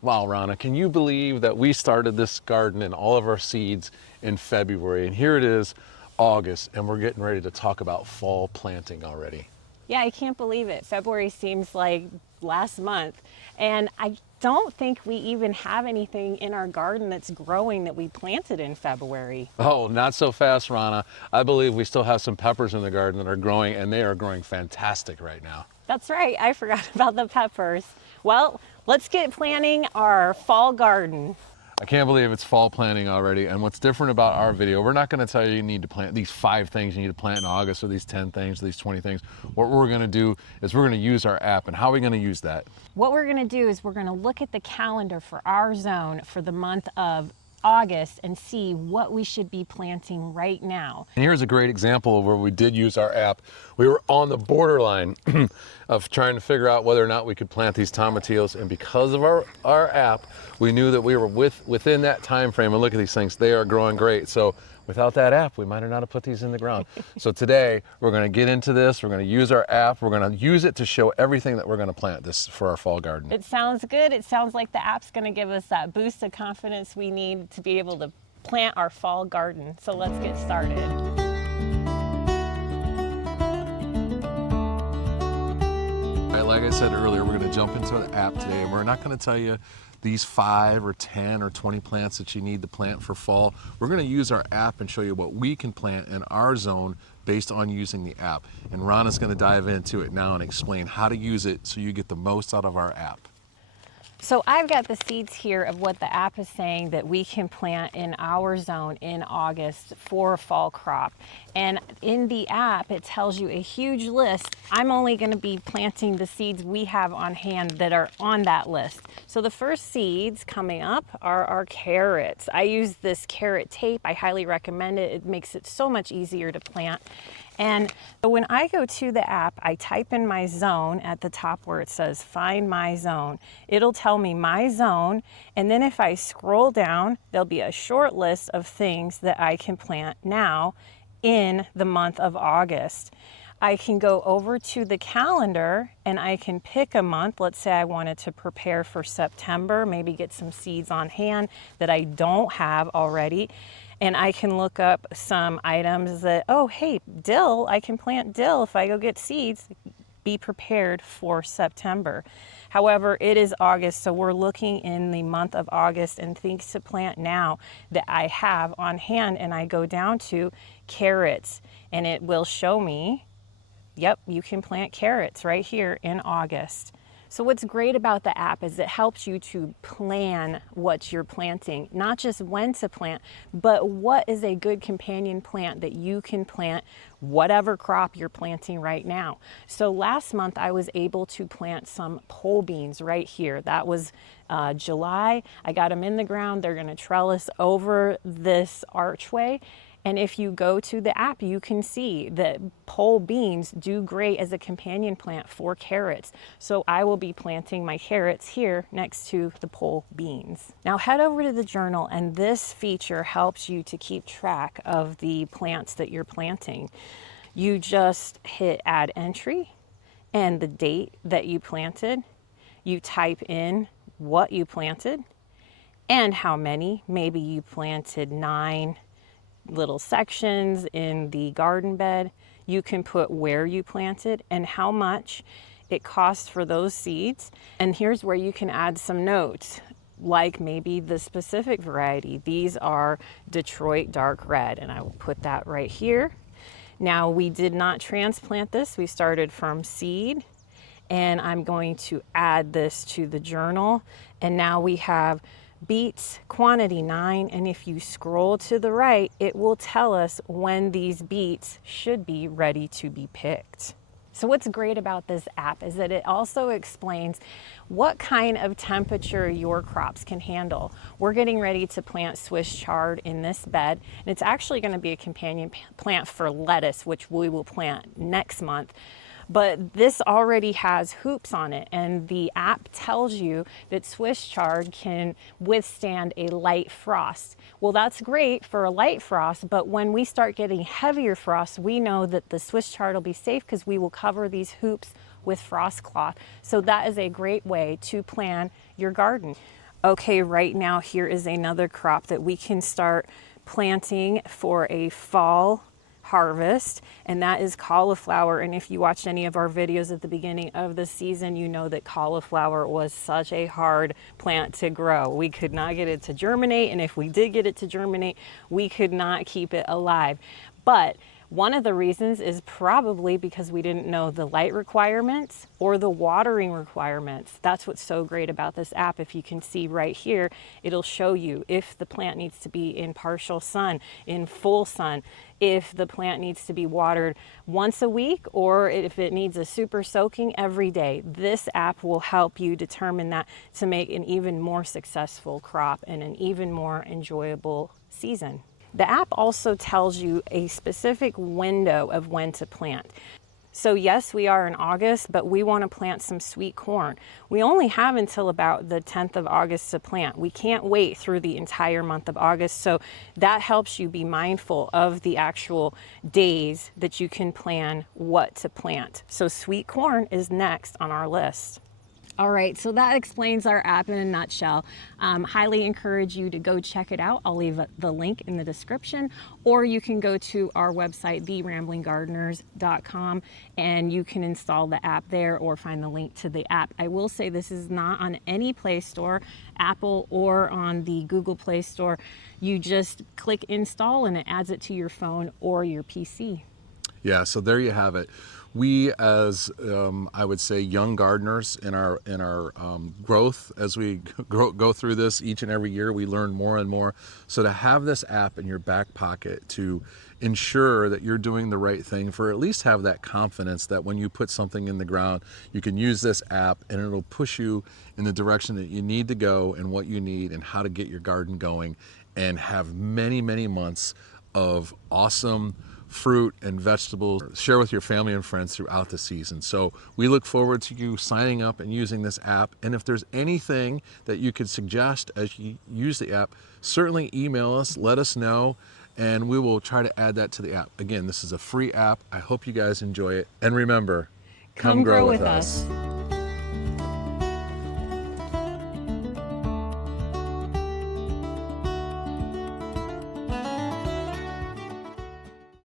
Wow, Rhonna, can you believe that we started this garden and all of our seeds in February, and here it is August, and we're getting ready to talk about fall planting already? Yeah, I can't believe it. February seems like last month. And I don't think we even have anything in our garden that's growing that we planted in February. Oh, not so fast, Rhonna. I believe we still have some peppers in the garden that are growing, and they are growing fantastic right now. That's right, I forgot about the peppers. Well, let's get planting our fall garden. I can't believe it's fall planting already. And what's different about our video, we're not going to tell you need to plant these 5 things you need to plant in August, or these 10 things, or these 20 things. What we're going to do is we're going to use our app. And how are we going to use that? What we're going to do is we're going to look at the calendar for our zone for the month of August and see what we should be planting right now. And here's a great example of where we did use our app. We were on the borderline of trying to figure out whether or not we could plant these tomatillos, and because of our app, we knew that we were within that time frame. And look at these things, they are growing great. So without that app, we might not have put these in the ground. So today we're going to get into this. We're going to use our app. We're going to use it to show everything that we're going to plant this for our fall garden. It sounds good. It sounds like the app's going to give us that boost of confidence we need to be able to plant our fall garden. So let's get started. Like I said earlier, we're going to jump into the app today, and we're not going to tell you these 5 or 10 or 20 plants that you need to plant for fall. We're going to use our app and show you what we can plant in our zone based on using the app. And Rhonna's going to dive into it now and explain how to use it so you get the most out of our app. So I've got the seeds here of what the app is saying that we can plant in our zone in August for a fall crop. And in the app, it tells you a huge list. I'm only going to be planting the seeds we have on hand that are on that list. So the first seeds coming up are our carrots. I use this carrot tape. I highly recommend it. It makes it so much easier to plant. And when I go to the app, I type in my zone at the top where it says find my zone. It'll tell me my zone, and then if I scroll down, there'll be a short list of things that I can plant now in the month of August. I can go over to the calendar and I can pick a month. Let's say I wanted to prepare for September, maybe get some seeds on hand that I don't have already. And I can look up some items that, oh, hey, dill, I can plant dill if I go get seeds. Be prepared for September. However, it is August, so we're looking in the month of August and things to plant now that I have on hand. And I go down to carrots, and it will show me, yep, you can plant carrots right here in August. So what's great about the app is it helps you to plan what you're planting, not just when to plant, but what is a good companion plant that you can plant whatever crop you're planting right now. So last month I was able to plant some pole beans right here. That was July. I got them in the ground. They're going to trellis over this archway. And if you go to the app, you can see that pole beans do great as a companion plant for carrots. So I will be planting my carrots here next to the pole beans. Now head over to the journal, and this feature helps you to keep track of the plants that you're planting. You just hit add entry and the date that you planted. You type in what you planted and how many. Maybe you planted 9 little sections in the garden bed. You can put where you planted and how much it costs for those seeds. And here's where you can add some notes, like maybe the specific variety. These are Detroit dark red, and I will put that right here. Now, we did not transplant this. We started from seed, and I'm going to add this to the journal. And now we have beets quantity 9, and if you scroll to the right, it will tell us when these beets should be ready to be picked. So what's great about this app is that it also explains what kind of temperature your crops can handle. We're getting ready to plant Swiss chard in this bed, and it's actually going to be a companion plant for lettuce, which we will plant next month. But this already has hoops on it, and the app tells you that Swiss chard can withstand a light frost. Well, that's great for a light frost, but when we start getting heavier frost, we know that the Swiss chard will be safe because we will cover these hoops with frost cloth. So that is a great way to plan your garden. okay, right now here is another crop that we can start planting for a fall harvest, and that is cauliflower. And if you watched any of our videos at the beginning of the season, you know that cauliflower was such a hard plant to grow. We could not get it to germinate, and if we did get it to germinate, we could not keep it alive. But one of the reasons is probably because we didn't know the light requirements or the watering requirements. That's what's so great about this app. If you can see right here, it'll show you if the plant needs to be in partial sun, in full sun, if the plant needs to be watered once a week, or if it needs a super soaking every day. This app will help you determine that to make an even more successful crop and an even more enjoyable season. The app also tells you a specific window of when to plant. So yes, we are in August, but we want to plant some sweet corn. We only have until about the 10th of August to plant. We can't wait through the entire month of August. So that helps you be mindful of the actual days that you can plan what to plant. So sweet corn is next on our list. All right, so that explains our app in a nutshell. Highly encourage you to go check it out. I'll leave the link in the description, or you can go to our website, theramblingardeners.com, and you can install the app there or find the link to the app. I will say this is not on any Play Store, Apple or on the Google Play Store. You just click install and it adds it to your phone or your PC. Yeah, so there you have it. We, as I would say, young gardeners in our growth, as we go through this each and every year, we learn more and more. So to have this app in your back pocket to ensure that you're doing the right thing, for at least have that confidence that when you put something in the ground, you can use this app and it'll push you in the direction that you need to go and what you need and how to get your garden going, and have many, many months of awesome fruit and vegetables share with your family and friends throughout the season. So we look forward to you signing up and using this app. And if there's anything that you could suggest as you use the app, certainly email us, let us know, and we will try to add that to the app. Again, this is a free app. I hope you guys enjoy it. And remember, come grow with us.